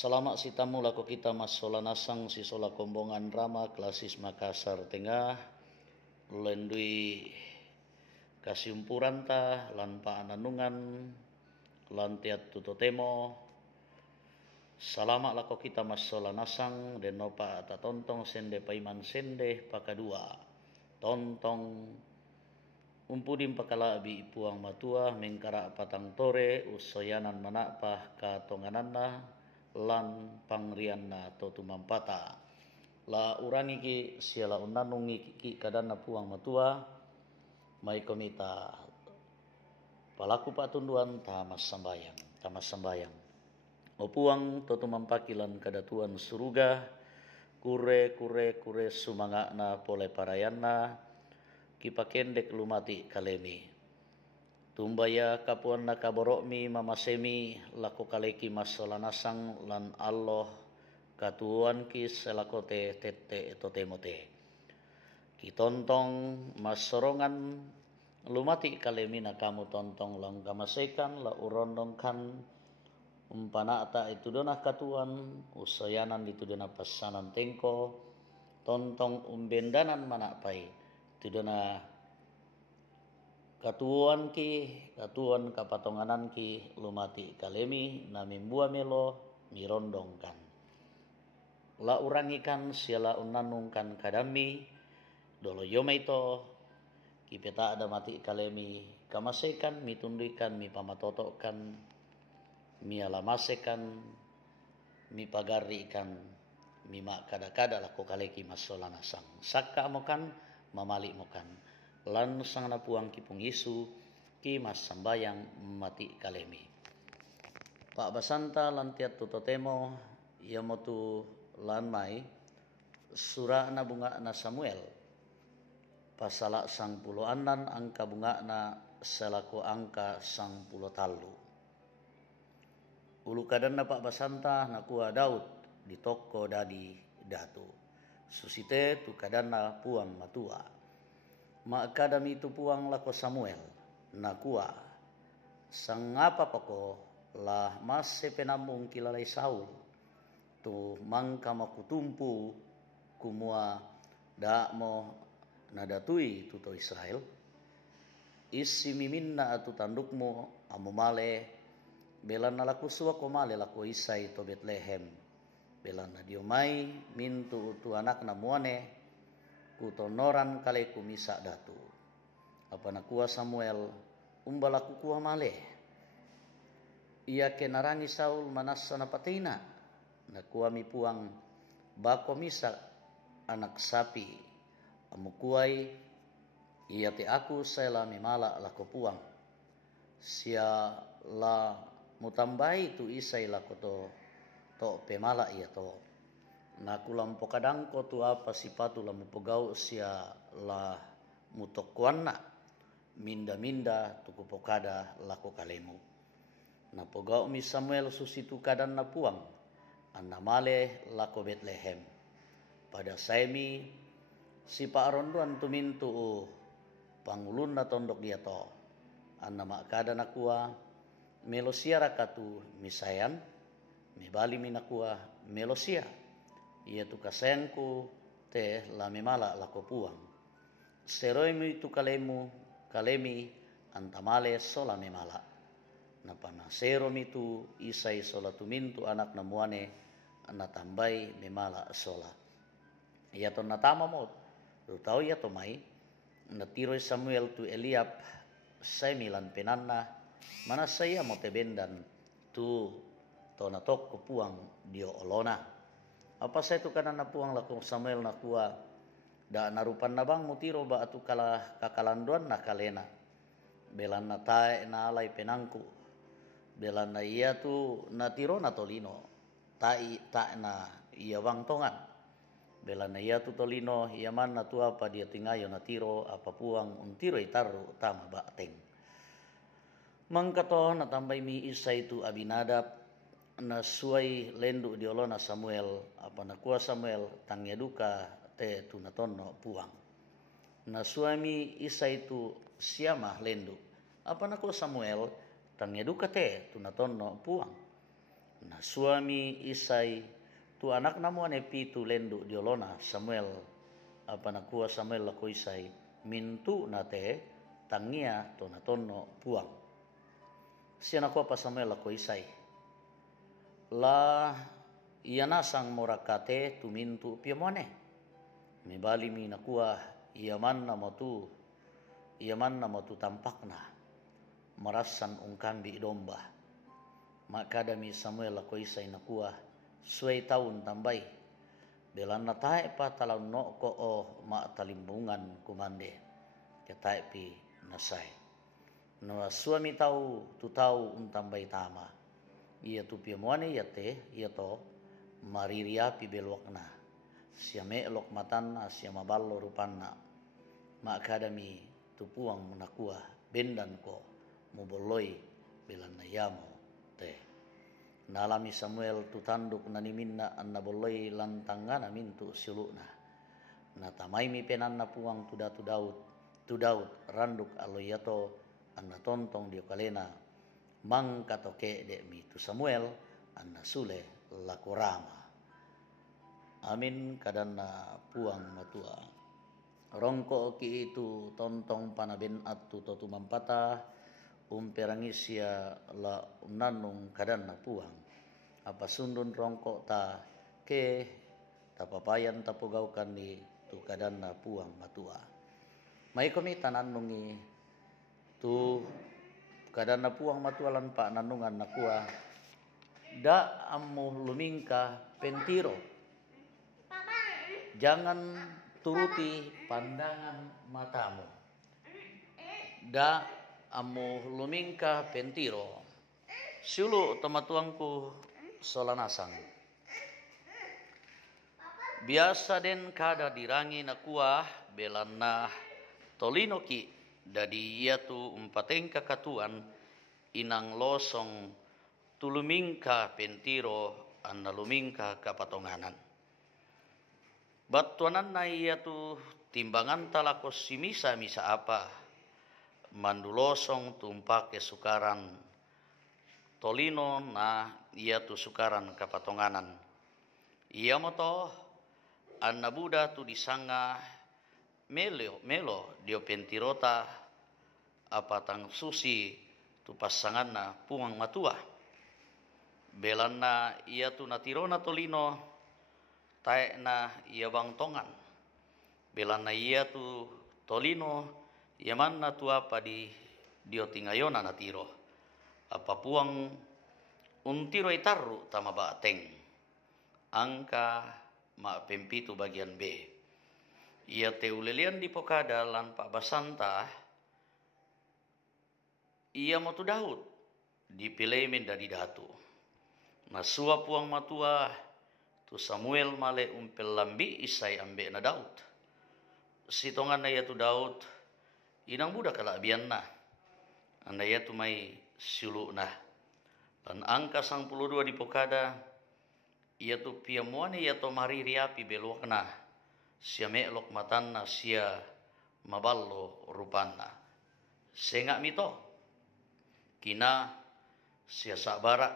Selamat sitamu lako kita mas sola nasang si sola kombongan rama klasis Makassar Tengah lendui kasiumpuranta lan paananungan lan tiat tutotemo. Salamat lako kita mas sola nasang den nopa ata tontong sende paiman sende pakadua tontong umpudim pakalabi ipuang matua mengkara patang tore usoyanan manapah katongananna lan pangrianna totu mampata la urangi ki siala unanungi ki kadana puang matua mai komita palaku patunduan tamas sambayang opuang totu mampakilan kadatuan suruga kure sumangakna pole parayanna kipakendek lumati kalemi tumbaya kapuan na kaborokmi mamasemi lako kaleki masolanasang lan Allah katuan ki selakote tete totemote kitontong masorongan lumati kalemi na kamu tontong lang kamasekan la urondongkan umpanata itu dona katuan usayanan itu dona pasanan tengko tontong umbendanan manapai itu dona katuan kapatonganan ki lumati kalemi na mimbua melo mirondongkan la urangikan siala unanungkan kadami dolo yomaito kipeta ada mati kalemi kamasekan mitunduikan mi pamatotokan mi alamasekan mi pagarikan mi mak kada lako kaleki masolanasang sakka mokan mamalik mokan lan sangana puang kipung Yesu ki mas sambayang mati kalemi Pak Basanta lan tiat tutotemo yamotu lan mai surah na bunga na Samuel pasala sang pulo anan angka bunga na selaku angka sang pulo talu ulu kadanna Pak Basanta na kuah Daud di toko dadi datu susite tu kadanna puang matua Makadami itu puang lako Samuel nakua sangapa poko lah mase penambung kilalai Saul tu mangka makutumpu kumua da mo nadatui tuto Israel isi miminna atu tandukmu amumale belana laku suwa komale lako Isai to Betlehem belana diomai mintu tu anak namuane kutonoran kale kumisa datu apa nakua Samuel umbalaku kuah male ia kenarangi Saul manasa napateina nakua mi puang bako misa anak sapi amukuai ia te aku sela mimala lako puang sia la mutambai tu Isai lako to pemala ia to naku lampo kadangko tu apa sipatu lamu pogau sia la mutokuanna minda tuku pokada lako kalemu na pogau mi Samuel susitu kadan na puang anna male lako Betlehem pada saemi si paaronduan tumintu pangulun na tondok dia to anna makada nakua melosia rakatu misayan mibali minakua melosia ia tu kasengku te la memala lako puang seroimu itu kalemi antamale sola memala napana serom itu Isai sola tumintu anak namuane anatambai memala sola ia to natama mot tu tau ia to mai natiro Samuel tu Eliab semilan penanna mana saya motebendan tu to natok puang dio olona apa saya tu kadang napuang laku Samuel nakua da narupan nabang mutiro ba atu kakalanduan na kalena belan na tae na alai penangku belan na ia tu natiro na tolino ta na ia bang tongan belan na ia tu tolino ia man na tu apa dia tingayo natiro apa puang untiro itaru tama bateng mangkato na tambai mi Isai tu Abinadab na suai lendu diolona Samuel apa nakua Samuel tangya duka te tu natono puang na suami Isai tu siamah lendu apa nakua Samuel tangya duka te tu natono puang Na suami Isai tu anak namuan pitu lendu diolona Samuel apa nakua Samuel lako Isai mintu nate tangia to natono puang. Sia nakua pa Samuel lako Isai la ia nasang morakate tu mintu piamone. Mibali mi nakua iaman na motu tampakna marasan ungkambi domba. Maka dami Samuel lako Isai nakua suai tahun tambai belan na tae pa talaw no ko o ma talimbungan kumande ke tae pi nasai no suami tau tu tau tambay tama ia tu piamuane ia to mariria pi belok na sia melok matanna sia maballo rupanna maka dami tu puang menakua bendan ko muboloi belan na yamo te nalami Samuel tu tanduk naniminna anna bolloi lantangana mintu siluna na tamai mi penanna puang tu Daud randuk aloyato anna tontong dio kalena mangka toke de mi tu Samuel anna sule lakorama. Amin kadanna puang matua rongko ki itu tontong panaben atu totu mampata umperangisia la unanung kadanna puang apa sundun rongko ta ke tapapayan tapugaukan ni tu kadanna puang matua mai komi tananungi tu kadanna puang matua lan pa nanungan nakua da ammu lumingka pentiro jangan turuti pandangan matamu da amu lumingka pentiro siulu tamatuangku solanasang biasa den kada dirangi nakua belanna tolinoki dadi ia tu umpatengka katuan inang losong tulumingka pentiro anna lumingka kapatonganan batuanan na ia tu timbangan talako simisa misa apa mandulosong tumpake sukaran tolino na ia tu sukaran kapatonganan ia moto anna buda tu disanga melo dio pentirota apa tang susi tu pasanganna puang matua belanna ia tu natirona tolino tae na ia bang tongan belanna ia tu tolino yaman na tu apa di dio tingayona na tiro apa puang untiro itaru tama bateng angka ma pempitu bagian B ia teulelian di pokada lan pak basanta ia motu Daud dipilih mendadi datu nasua puang matua tu Samuel male umpel lambi Isai ambe na Daud sitongan na ia tu Daud inang budak kalabianna anda ia tu mai siluna dan angka 62 di pokada ia tu piamuane ia tu mariri api belokna sia melok matanna sia maballo rupanna sengak mito kina sia sabara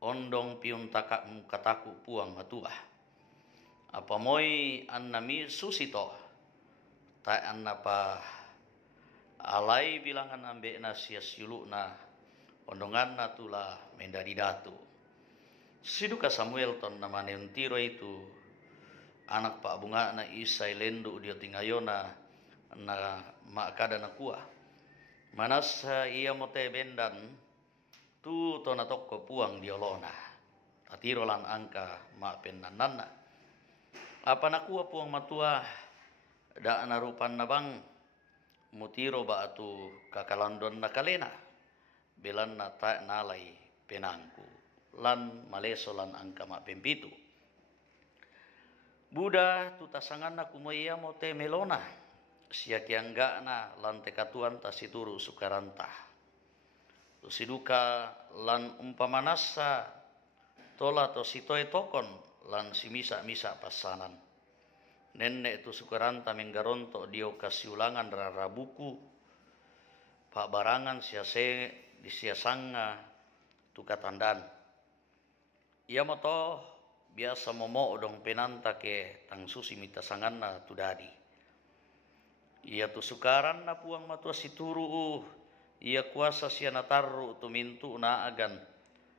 ondong piun kataku puang matua apa moi annami susito ta annapa alai bilangan ambe na sia siluna ondongan na tula mendadi datu siduka Samuel ton namane untiro itu anak pak bunga na Isai lendu dia tingayona na makada na kuah manas ia mote bendan tu tona toko puang diolona tatiro lan angka ma pennanna apa nakua puang matua da narupan na bang mutiro ba atu kakalandon na kalena belan na ta nalai penangku lan maleso lan angka ma pempitu Buddha tu tasangan na kumoia mote melona sia kiangga na lan tekatuan tasituru sukaranta tu siduka lan umpamanasa tola to sitoe tokon lan simisa-misa pasanan nenek tu sukaranta menggaronto dio kasiulangan rara buku pak barangan sia sanga tu katandan ia moto biasa momo dong penanta ke tang susi mita sanganna tu dadi. Ia tu sukaran na puang matua situru ia kuasa sia natarru tu mintu na agan.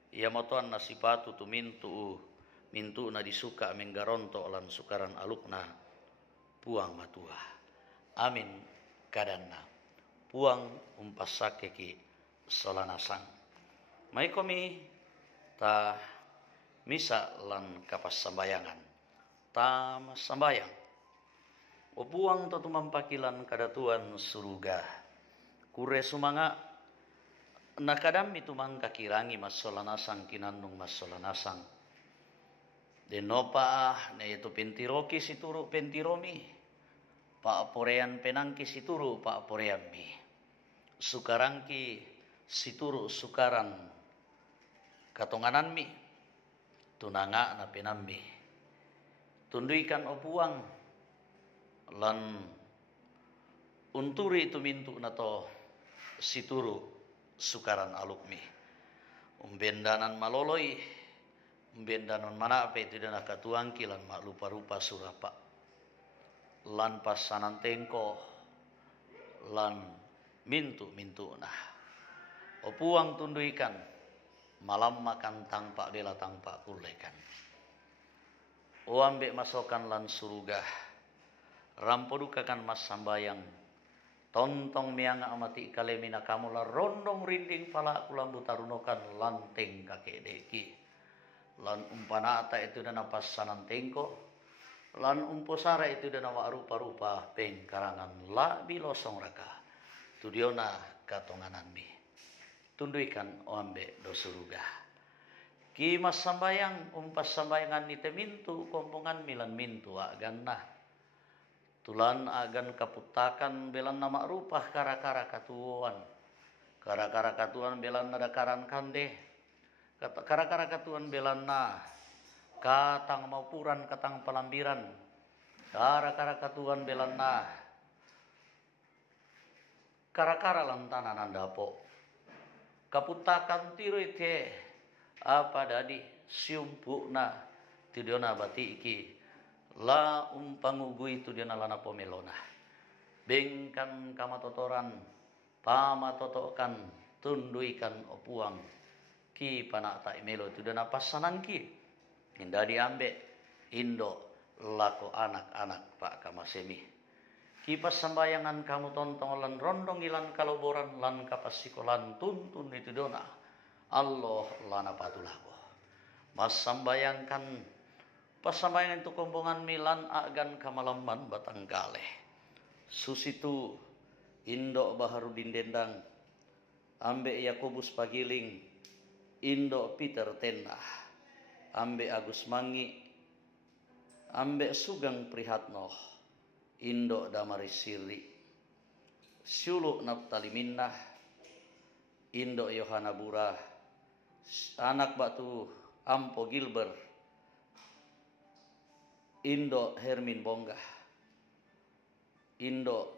Ia motoan na sipatu tu mintu na disuka menggaronto lan sukaran alukna puang matua. Amin kadanna. Puang umpasake ki solanasang. Mai komi ta misa lan kapas sambayangan. Ta sambayang. O puang to tumampakilan kadatuan suruga. Kure sumanga nakadam itu mangka kirangi masolanasang kinandung masolanasang. Denopa na itu pentiroki situru pentiromi. Pa porean penangki situru pa porean mi. Sukarangki situru sukaran katonganan mi. Tunanga na penambi. Tunduikan o puang lan unturi itu mintu na to situru sukaran alukmi. Umbendanan maloloy, umbendanan manape itu dana katuangki lan maklupa-rupa surapa. Lan pasanan tengko lan mintu nah. O puang tunduikan malam makan tangpa bela tangpa kulekan. O ambek masokan lan surugah. Rampodukakan mas sambayang. Tontong mianga amati kalemina kamula rondong rinding pala kulambu tarunokan lanteng kakedeki. Lan umpanata itu dana pasanan tengko. Lan umposara itu dana wa rupa-rupa pengkarangan la bilosong raka. Tudiona katonganan mi. Tunduikan oambe dosuruga. Ki mas sambayang umpas sambayangan nite mintu kompongan milan mintu agan nah. Tulan agan kaputakan belan nama rupah kara-kara katuan. Kara-kara katuan belan nada karan kande. Kara-kara katuan belan na katang maupuran katang palambiran. Kara-kara katuan belan na kara-kara lantanan andapo. Kaputakan tiro ite apa dadi siumpu na tidiona bati iki la umpangugu itu dia nalana pomelona bengkan kamatotoran pamatotokan tunduikan opuang ki panata imelo itu dia napasanan ki inda diambe indo lako anak-anak pak kamasemi kipas sambayangan kamu tontong lan rondong ilan kaloboran lan kapasikolan tuntun itu dona Allah lana patulago mas sambayangkan pasambayangan itu kombongan milan agan kamalaman batang galeh susitu indo Baharudin Dendang ambe Yakobus Pagiling indo Peter Tenah ambe Agus Mangi ambe Sugeng Prihatno indo Damaris Siri Syulu Naftali Minnah indo Yohana Bura anak batu Ampo Gilbert indo Hermin Bonggah indo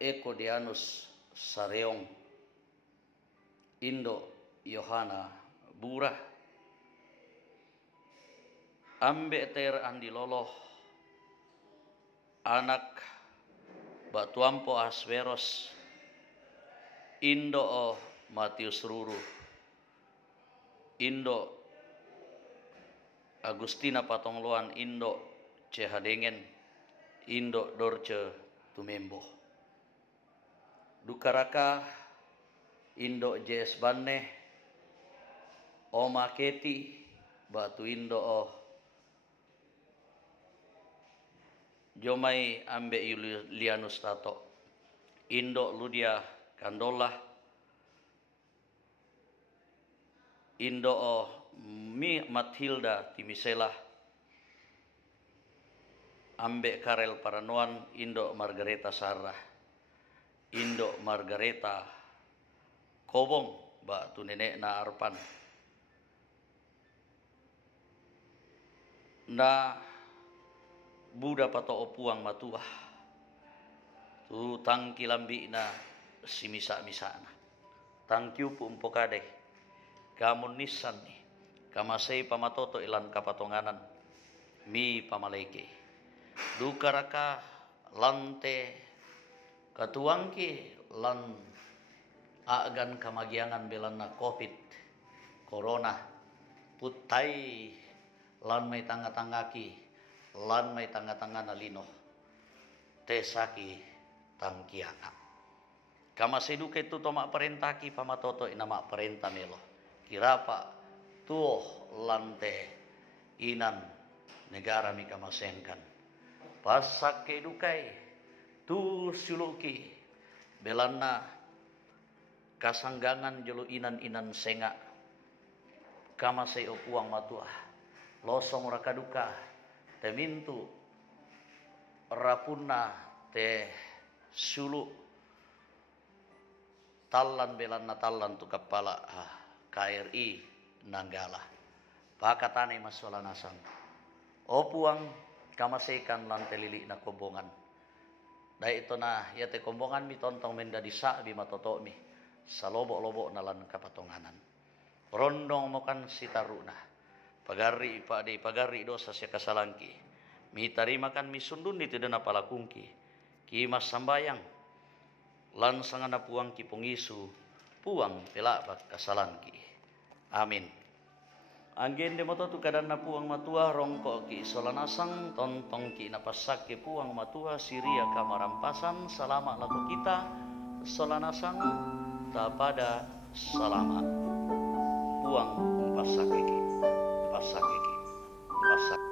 Eko Dianus Sareong indo Yohana Bura ambe ter Andi Loloh anak Batuampo Asweros indo Matius Ruru indo Agustina Patongloan indo Cehadengen indo Dorce Tumembo Dukaraka indo JS Banne Oma Keti Batu indo Jomai ambe Yulianus Tato indo Ludia Kandola indo Mi Mathilda Timiselah ambe Karel Paranoan indo Margareta Sarah indo Margareta Kobong batu nenek na Arpan na Buddha pato opuang matuah tu tangki lambi na simisa-misana tangkiu pu umpokade kamun nisan ni kamasei pamatoto ilan kapatonganan mi pamaleke dukaraka lante katuangki lan agan kamagiangan belanna covid corona putai lan may tanga-tangaki lan may tanga-tanga na lino tesaki tangkianga kamaseduke tu toma perentaki pamatoto inama perenta melo kirapa tuh lante inan negara mi kamasengkan pasak kedukai tu suluki belanna kasanggangan jelo inan-inan senga kamasei opuang matua losong rakaduka temintu rapunna te sulu tallan belanna tallan tu kepala KRI Nanggala pakatane masola nasang opuang kamasekan lante lili na kombongan dai ito na yate kombongan mi tontong menda di sa bi matoto mi sa lobo-lobo na lan kapatonganan rondong mokan sitaruna pagari pagari dosa siya kasalangki mi tarimakan mi sundun di tidana palakungki ki mas sambayang lan sangana puang ki pungisu puang pelabak kasalangki amin anggen de moto tu kadanna puang matua rongko ki solanasang tontong ki napasak ki puang matua siria kamarampasan salama laku kita solanasang tapada salama puang pasakiki pasak